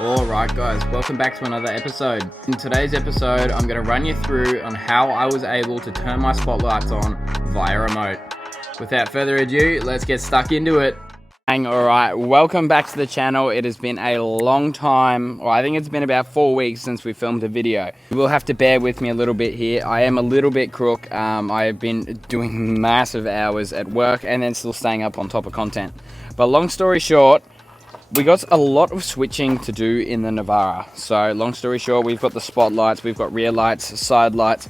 Alright guys, welcome back to another episode. In today's episode, I'm going to run you through on how I was able to turn my spotlights on via remote. Without further adu, let's get stuck into it. Alright, welcome back to the channel. It has been a long time, or I think it's been about 4 weeks since we filmed a video. You will have to bear with me a little bit here. I am a little bit crook. I have been doing massive hours at work and then still staying up on top of content. But long story short, we got a lot of switching to do in the Navara. So long story short, we've got the spotlights, we've got rear lights, side lights.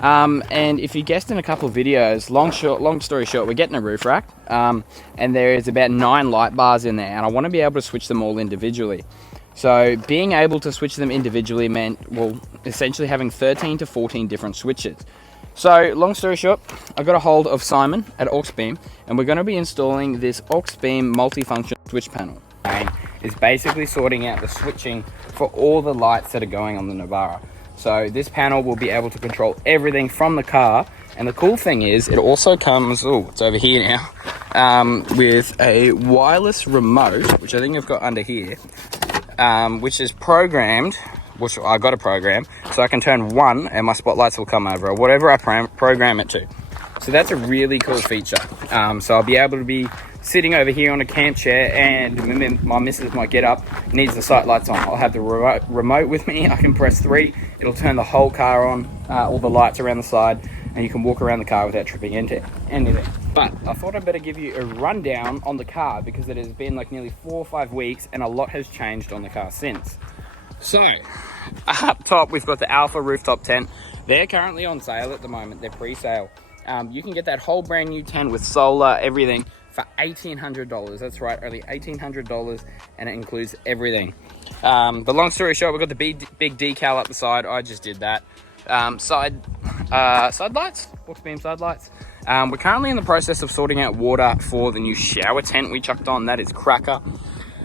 And if you guessed in a couple of videos, long story short, we're getting a roof rack. And there is about 9 light bars in there, and I want to be able to switch them all individually. So being able to switch them individually meant, well, essentially having 13 to 14 different switches. So long story short, I got a hold of Simon at Auxbeam, and we're going to be installing this Auxbeam multifunction switch panel. Is basically sorting out the switching for all the lights that are going on the Navara. So this panel will be able to control everything from the car, and the cool thing is it also comes, it's over here now, with a wireless remote, which I think I've got under here, which is programmed, which I got to program, so I can turn one and my spotlights will come over, or whatever I program it to. So that's a really cool feature. So I'll be able to be sitting over here on a camp chair, and my missus might get up, needs the sight lights on. I'll have the remote with me. I can press 3. It'll turn the whole car on, all the lights around the side, and you can walk around the car without tripping into anything. But I thought I'd better give you a rundown on the car because it has been like nearly 4 or 5 weeks, and a lot has changed on the car since. So up top, we've got the Alpha rooftop tent. They're currently on sale at the moment. They're pre-sale. You can get that whole brand new tent with solar, everything, for $1,800. That's right, only $1,800, and it includes everything. But long story short, we've got the big decal up the side. I just did that. Side lights, Auxbeam side lights. We're currently in the process of sorting out water for the new shower tent we chucked on. That is cracker.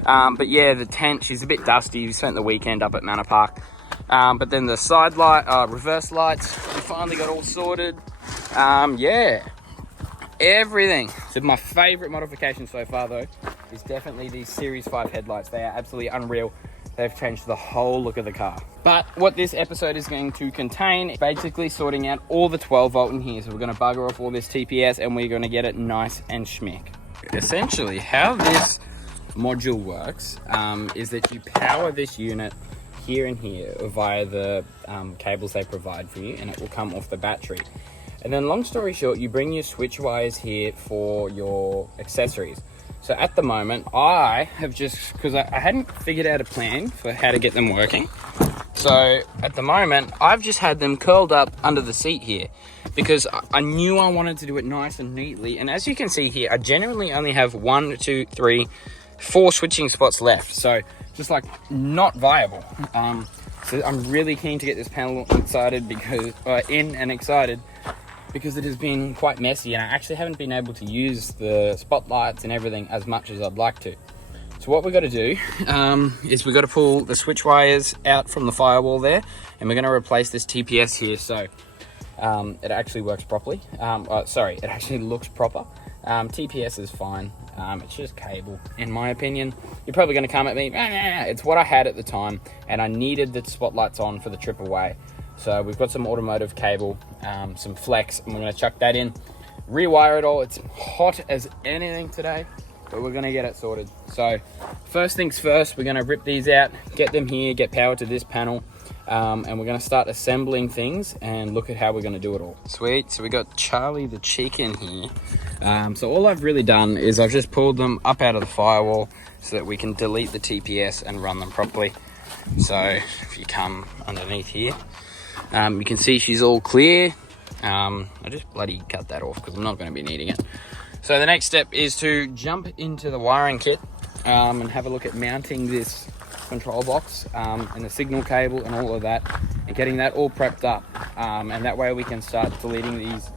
But yeah, the tent, she's a bit dusty. We spent the weekend up at Manor Park. But then the side light, reverse lights, we finally got all sorted. Yeah, everything. So my favorite modification so far though is definitely these Series 5 headlights. They are absolutely unreal. They've changed the whole look of the car. But what this episode is going to contain is basically sorting out all the 12 volt in here. So we're going to bugger off all this TPS and we're going to get it nice and schmick. Essentially how this module works is that you power this unit here and here via the cables they provide for you, and it will come off the battery. And then long story short, you bring your switch wires here for your accessories. So at the moment, I have just, because I hadn't figured out a plan for how to get them working. So at the moment, I've just had them curled up under the seat here because I knew I wanted to do it nice and neatly. And as you can see here, I genuinely only have 1, 2, 3, 4 switching spots left. So just like not viable. So I'm really keen to get this panel excited because because it has been quite messy, and I actually haven't been able to use the spotlights and everything as much as I'd like to. So what we've got to do is we've got to pull the switch wires out from the firewall there, and we're going to replace this TPS here so it actually works properly. It actually looks proper. TPS is fine. It's just cable, in my opinion. You're probably going to come at me, it's what I had at the time, and I needed the spotlights on for the trip away. So we've got some automotive cable, some flex, and we're going to chuck that in, rewire it all. It's hot as anything today, but we're going to get it sorted. So first things first, we're going to rip these out, get them here, get power to this panel, and we're going to start assembling things and look at how we're going to do it all. Sweet. So we got Charlie the chicken here. So all I've really done is I've just pulled them up out of the firewall so that we can delete the TPS and run them properly. So if you come underneath here, you can see she's all clear. I just bloody cut that off because I'm not going to be needing it. So the next step is to jump into the wiring kit and have a look at mounting this control box and the signal cable and all of that, and getting that all prepped up, and that way we can start deleting these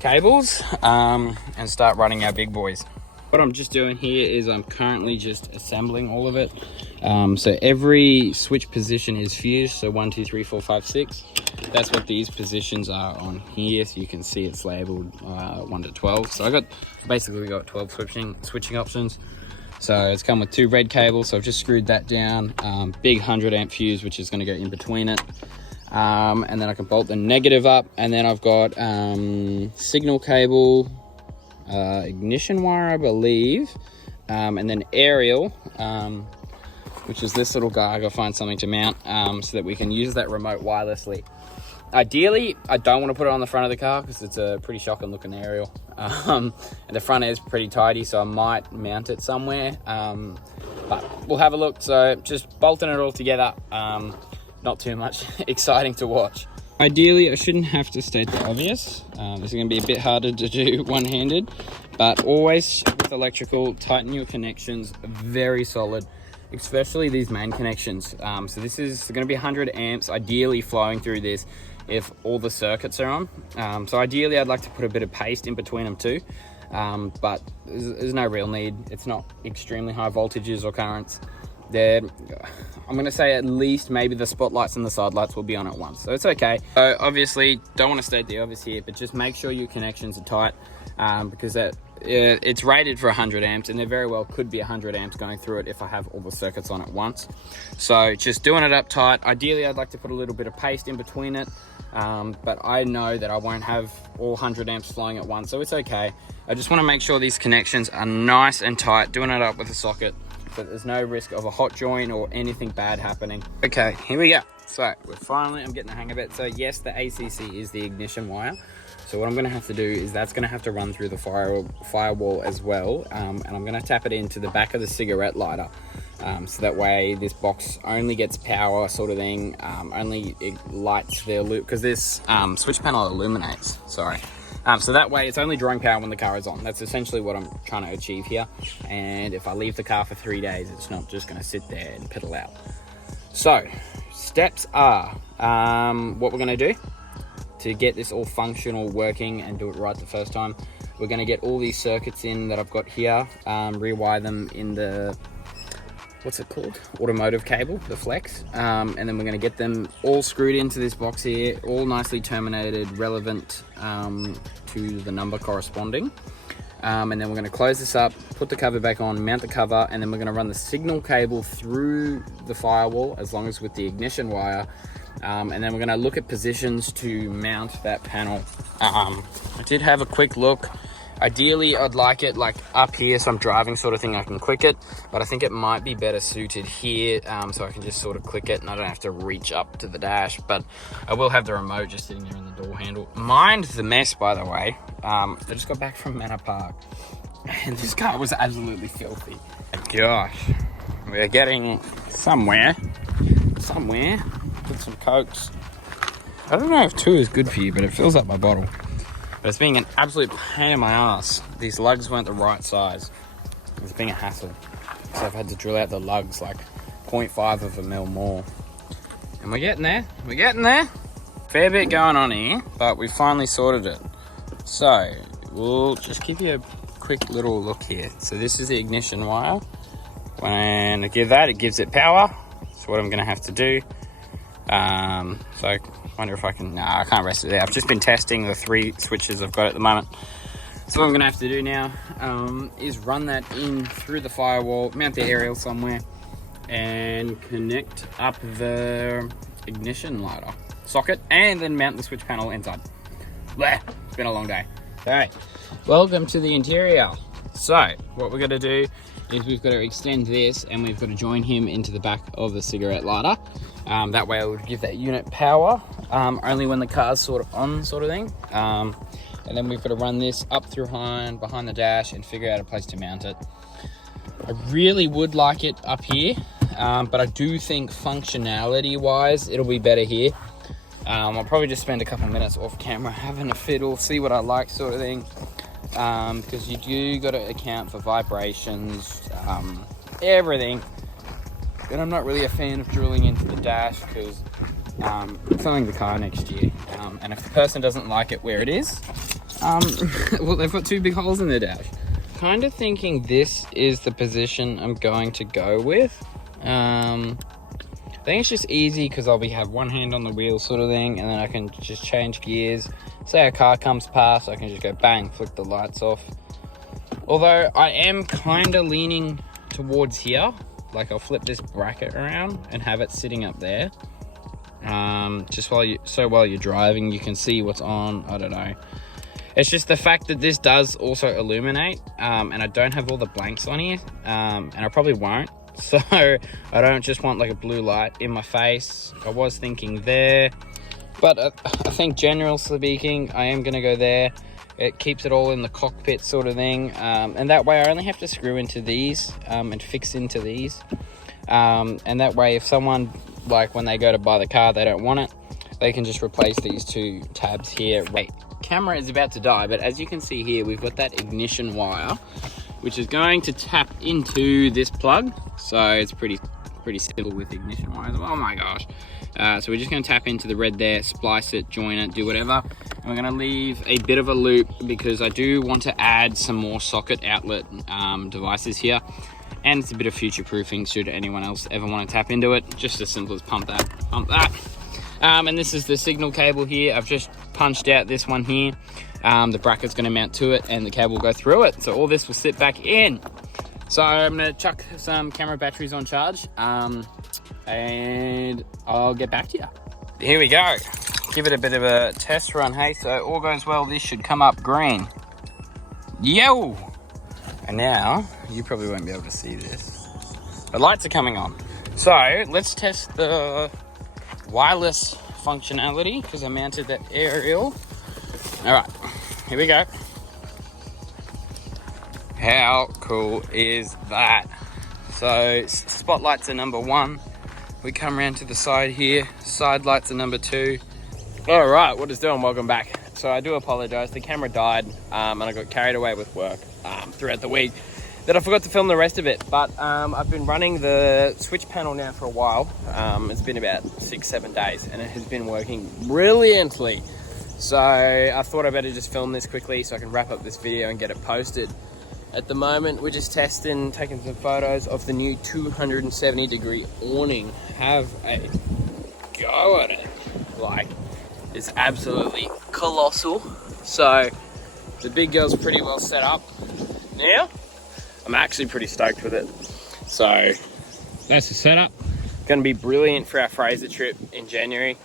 cables and start running our big boys. What I'm just doing here is I'm currently just assembling all of it. So every switch position is fused, so 1, 2, 3, 4, 5, 6. That's what these positions are on here, so you can see it's labeled 1 to 12. So I basically got 12 switching options. So it's come with 2 red cables, so I've just screwed that down. Big 100 amp fuse, which is going to go in between it. And then I can bolt the negative up, and then I've got signal cable, ignition wire, I believe, and then aerial, which is this little guy. I gotta find something to mount so that we can use that remote wirelessly. Ideally, I don't want to put it on the front of the car because it's a pretty shocking looking aerial. And the front is pretty tidy, so I might mount it somewhere. But we'll have a look. So just bolting it all together. Not too much exciting to watch. Ideally, I shouldn't have to state the obvious. This is going to be a bit harder to do one-handed, but always with electrical, tighten your connections very solid, especially these main connections. So this is going to be 100 amps, ideally flowing through this if all the circuits are on. So ideally, I'd like to put a bit of paste in between them too, but there's no real need. It's not extremely high voltages or currents. I'm going to say at least maybe the spotlights and the side lights will be on at once, so it's okay. So obviously, don't want to state the obvious here, but just make sure your connections are tight, because it's rated for 100 amps, and there very well could be 100 amps going through it if I have all the circuits on at once. So just doing it up tight. Ideally, I'd like to put a little bit of paste in between it, but I know that I won't have all 100 amps flowing at once, so it's okay. I just want to make sure these connections are nice and tight, doing it up with a socket, but there's no risk of a hot joint or anything bad happening. Okay, here we go. So I'm getting the hang of it. So yes, the ACC is the ignition wire. So what I'm gonna have to do is that's gonna have to run through the firewall as well. And I'm gonna tap it into the back of the cigarette lighter. So that way this box only gets power sort of thing, only it lights the loop, because this switch panel illuminates, sorry. So that way it's only drawing power when the car is on. That's essentially what I'm trying to achieve here. And if I leave the car for 3 days, it's not just gonna sit there and piddle out. So steps are, what we're gonna do to get this all functional, working, and do it right the first time, we're gonna get all these circuits in that I've got here, rewire them in the, what's it called? Automotive cable, the flex. And then we're gonna get them all screwed into this box here, all nicely terminated, relevant to the number corresponding. And then we're gonna close this up, put the cover back on, mount the cover, and then we're gonna run the signal cable through the firewall, as long as with the ignition wire. And then we're gonna look at positions to mount that panel. I did have a quick look. Ideally, I'd like it like up here, so I'm driving sort of thing, I can click it, but I think it might be better suited here, so I can just sort of click it and I don't have to reach up to the dash, but I will have the remote just sitting there in the door handle. Mind the mess, by the way. I just got back from Manor Park and this car was absolutely filthy. Gosh, we're getting somewhere. Put some Cokes. I don't know if 2 is good for you, but it fills up my bottle. But it's being an absolute pain in my ass. These lugs weren't the right size. It's being a hassle. So I've had to drill out the lugs like 0.5 of a mil more. And we're getting there. Fair bit going on here, but we finally sorted it. So we'll just give you a quick little look here. So this is the ignition wire. When I give that, it gives it power. So what I'm gonna have to do. So I wonder if I can, nah, I can't rest it there. I've just been testing the 3 switches I've got at the moment. So what I'm gonna have to do now is run that in through the firewall, mount the aerial somewhere, and connect up the ignition lighter socket, and then mount the switch panel inside. Blah, it's been a long day. Okay, welcome to the interior. So what we're gonna do is we've got to extend this, and we've got to join him into the back of the cigarette lighter. That way it would give that unit power, only when the car's sort of on, sort of thing. And then we've got to run this up through behind the dash and figure out a place to mount it. I really would like it up here, but I do think functionality wise it'll be better here. I'll probably just spend a couple minutes off camera having a fiddle, see what I like, sort of thing. Because you do got to account for vibrations, everything. And I'm not really a fan of drilling into the dash because I'm selling the car next year. And if the person doesn't like it where it is, well, they've got 2 big holes in the dash. Kind of thinking this is the position I'm going to go with. I think it's just easy because I'll have one hand on the wheel sort of thing, and then I can just change gears. Say a car comes past, I can just go bang, flick the lights off. Although I am kind of leaning towards here. Like I'll flip this bracket around and have it sitting up there. Just while you're driving, you can see what's on. I don't know. It's just the fact that this does also illuminate, and I don't have all the blanks on here, and I probably won't. So I don't just want like a blue light in my face. I was thinking there, but I think generally speaking, I am gonna go there. It keeps it all in the cockpit sort of thing, and that way I only have to screw into these and fix into these, and that way if someone, like when they go to buy the car, they don't want it, they can just replace these two tabs here. Wait, camera is about to die, but as you can see here, we've got that ignition wire, which is going to tap into this plug. So it's pretty simple with ignition wires. Oh my gosh. So we're just going to tap into the red there, splice it, join it, do whatever. And we're going to leave a bit of a loop because I do want to add some more socket outlet devices here. And it's a bit of future proofing should anyone else ever want to tap into it. Just as simple as pump that, pump that. And this is the signal cable here. I've just punched out this one here. The bracket's going to mount to it and the cable will go through it. So all this will sit back in. So I'm going to chuck some camera batteries on charge, and I'll get back to you. Here we go. Give it a bit of a test run, hey? So all goes well, this should come up green. Yo! And now, you probably won't be able to see this. The lights are coming on. So let's test the wireless functionality because I mounted that aerial. All right, here we go. How cool is that? So spotlights are number 1. We come around to the side here. Side lights are number 2. All right, what is doing? Welcome back. So I do apologize. The camera died and I got carried away with work throughout the week that I forgot to film the rest of it. But I've been running the switch panel now for a while. It's been about 6-7 days and it has been working brilliantly. So I thought I better just film this quickly so I can wrap up this video and get it posted. At the moment, we're just testing, taking some photos of the new 270-degree awning. Have a go at it. Like, it's absolutely colossal. So the big girl's pretty well set up now. I'm actually pretty stoked with it. So that's the setup. Going to be brilliant for our Fraser trip in January.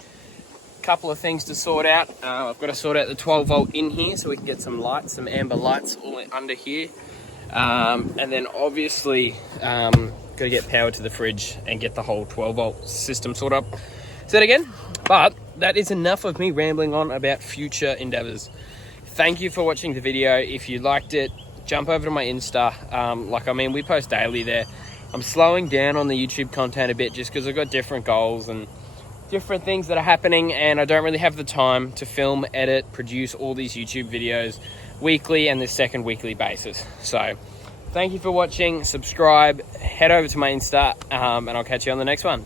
Couple of things to sort out. I've got to sort out the 12 volt in here so we can get some lights, some amber lights all under here. And then obviously got to get power to the fridge and get the whole 12 volt system sorted up. Say that again. But that is enough of me rambling on about future endeavors. Thank you for watching the video. If you liked it, jump over to my Insta. We post daily there. I'm slowing down on the YouTube content a bit just because I've got different goals and different things that are happening, and I don't really have the time to film, edit, produce all these YouTube videos weekly and this second weekly basis. So thank you for watching. Subscribe, head over to my Insta, and I'll catch you on the next one.